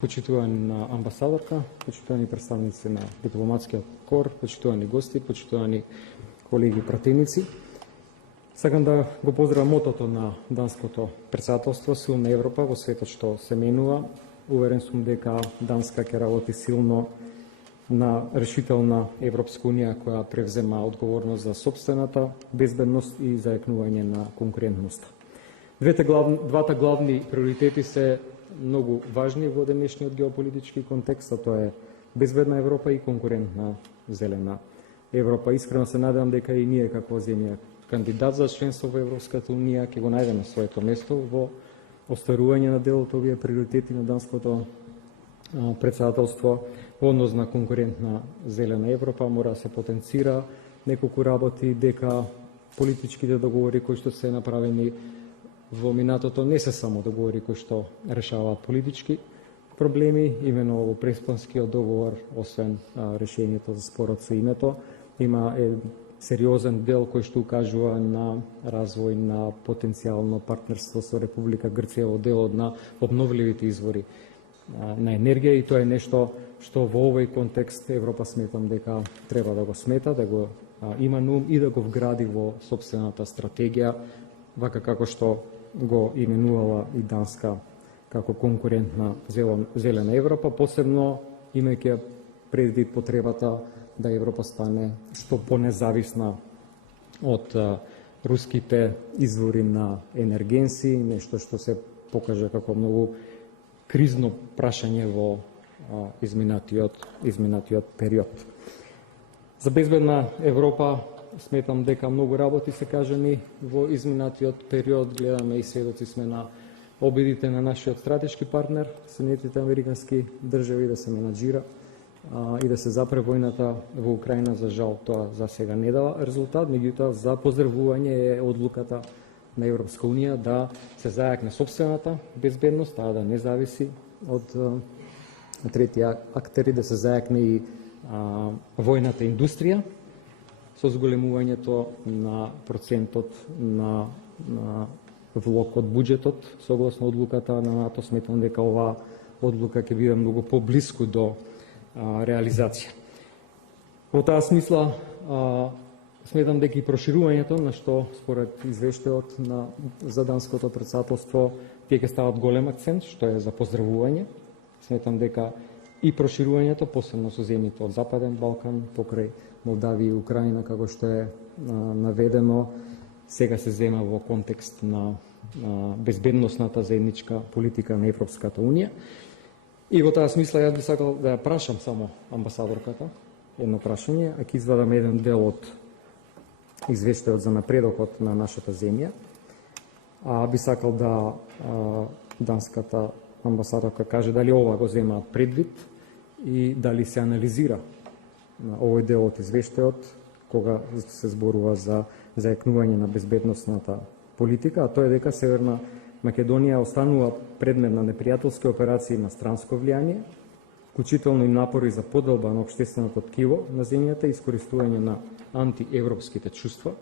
Почитувани амбасадорка, почитувани представници на дипломатскиот кор, почитувани гости, почитувани колеги пратеници. Сакам да го поздравам мотото на данското председателство Силна Европа во светот што се менува. Уверен сум дека Данска ќе работи силно на решителна Европска унија која превзема одговорност за сопствената безбедност и зајакнување на конкурентноста. Двата главни приоритети се многу важни во денешниот геополитички контекст, а тоа е безбедна Европа и конкурентна зелена Европа. Искрено се надевам дека и ние како земја кандидат за членство во Европската унија ќе го најдеме своето место во остварување на дел од овие приоритети на данското председателство во однос на конкурентна зелена Европа. Мора да се потенцира неколку работи, дека политичките договори кои што се направени во минатото не се само договори кои што решаваат политички проблеми, имено во Преспанскиот договор, освен решението за спорот со името, има сериозен дел кој што укажува на развој на потенцијално партнерство со Република Грција во делот на обновливите извори на енергија, и тоа е нешто што во овој контекст Европа сметам дека треба да го смета, да го има на ум и да го вгради во сопствената стратегија, вака како што го именувала и Данска како конкурентна зелена Европа, посебно имајќи предвид потребата да Европа стане што понезависна од руските извори на енергенси, нешто што се покажа како многу кризно прашање во изминатиот период. За безбедна Европа сметам дека многу работи се кажани во изминатиот период. Гледаме и сведоци сме на обидите на нашиот стратешки партнер, Соединетите американски држави, да се менаџира и да се запре војната во Украина. За жал тоа за сега не дава резултат, меѓутоа за поздравување е одлуката на Европска унија да се зајакне сопствената безбедност, таа да не зависи од трети актери, да се зајакне и војната индустрија со зголемувањето на процентот на влог од буџетот. Согласно одлуката на НАТО, сметам дека оваа одлука ќе биде многу поблиску до реализација. Во таа смисла сметам дека и проширувањето, на што според извештајот за данското председателство ќе стават голем акцент, што е за поздравување. Сметам дека и проширувањето, посебно со земјите од Западен Балкан, покрај Молдавија и Украина, како што е наведено, сега се зема во контекст на безбедносната заедничка политика на Европската унија. И во таа смисла јас би сакал да ја прашам само амбасадорката едно прашање, ако извадам еден дел од извештајот за напредокот на нашата земја, би сакал да данската амбасадорка каже дали ова го земаат предвид и дали се анализира на овој дел од извештајот кога се зборува за зајакнување на безбедносната политика, а тоа е дека Северна Македонија останува предмет на непријателски операции на странско влијание, вклучително и напори за поделба на општественото ткиво на земјата и искористување на антиевропските чувства,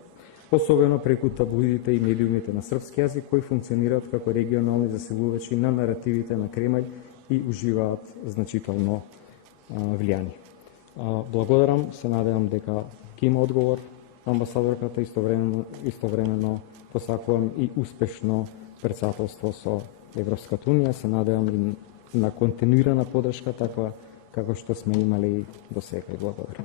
особено преку таблоидите и медиумите на српски јазик кои функционираат како регионални засилувачи на наративите на Кремљ и уживаат значително влијание. Благодарам, се надевам дека ќе има одговор амбасадорката, истовремено посакувам и успешно председателство со Европската унија. Се надевам и на континуирана поддршка, таква како што сме имали до сега. Благодарам.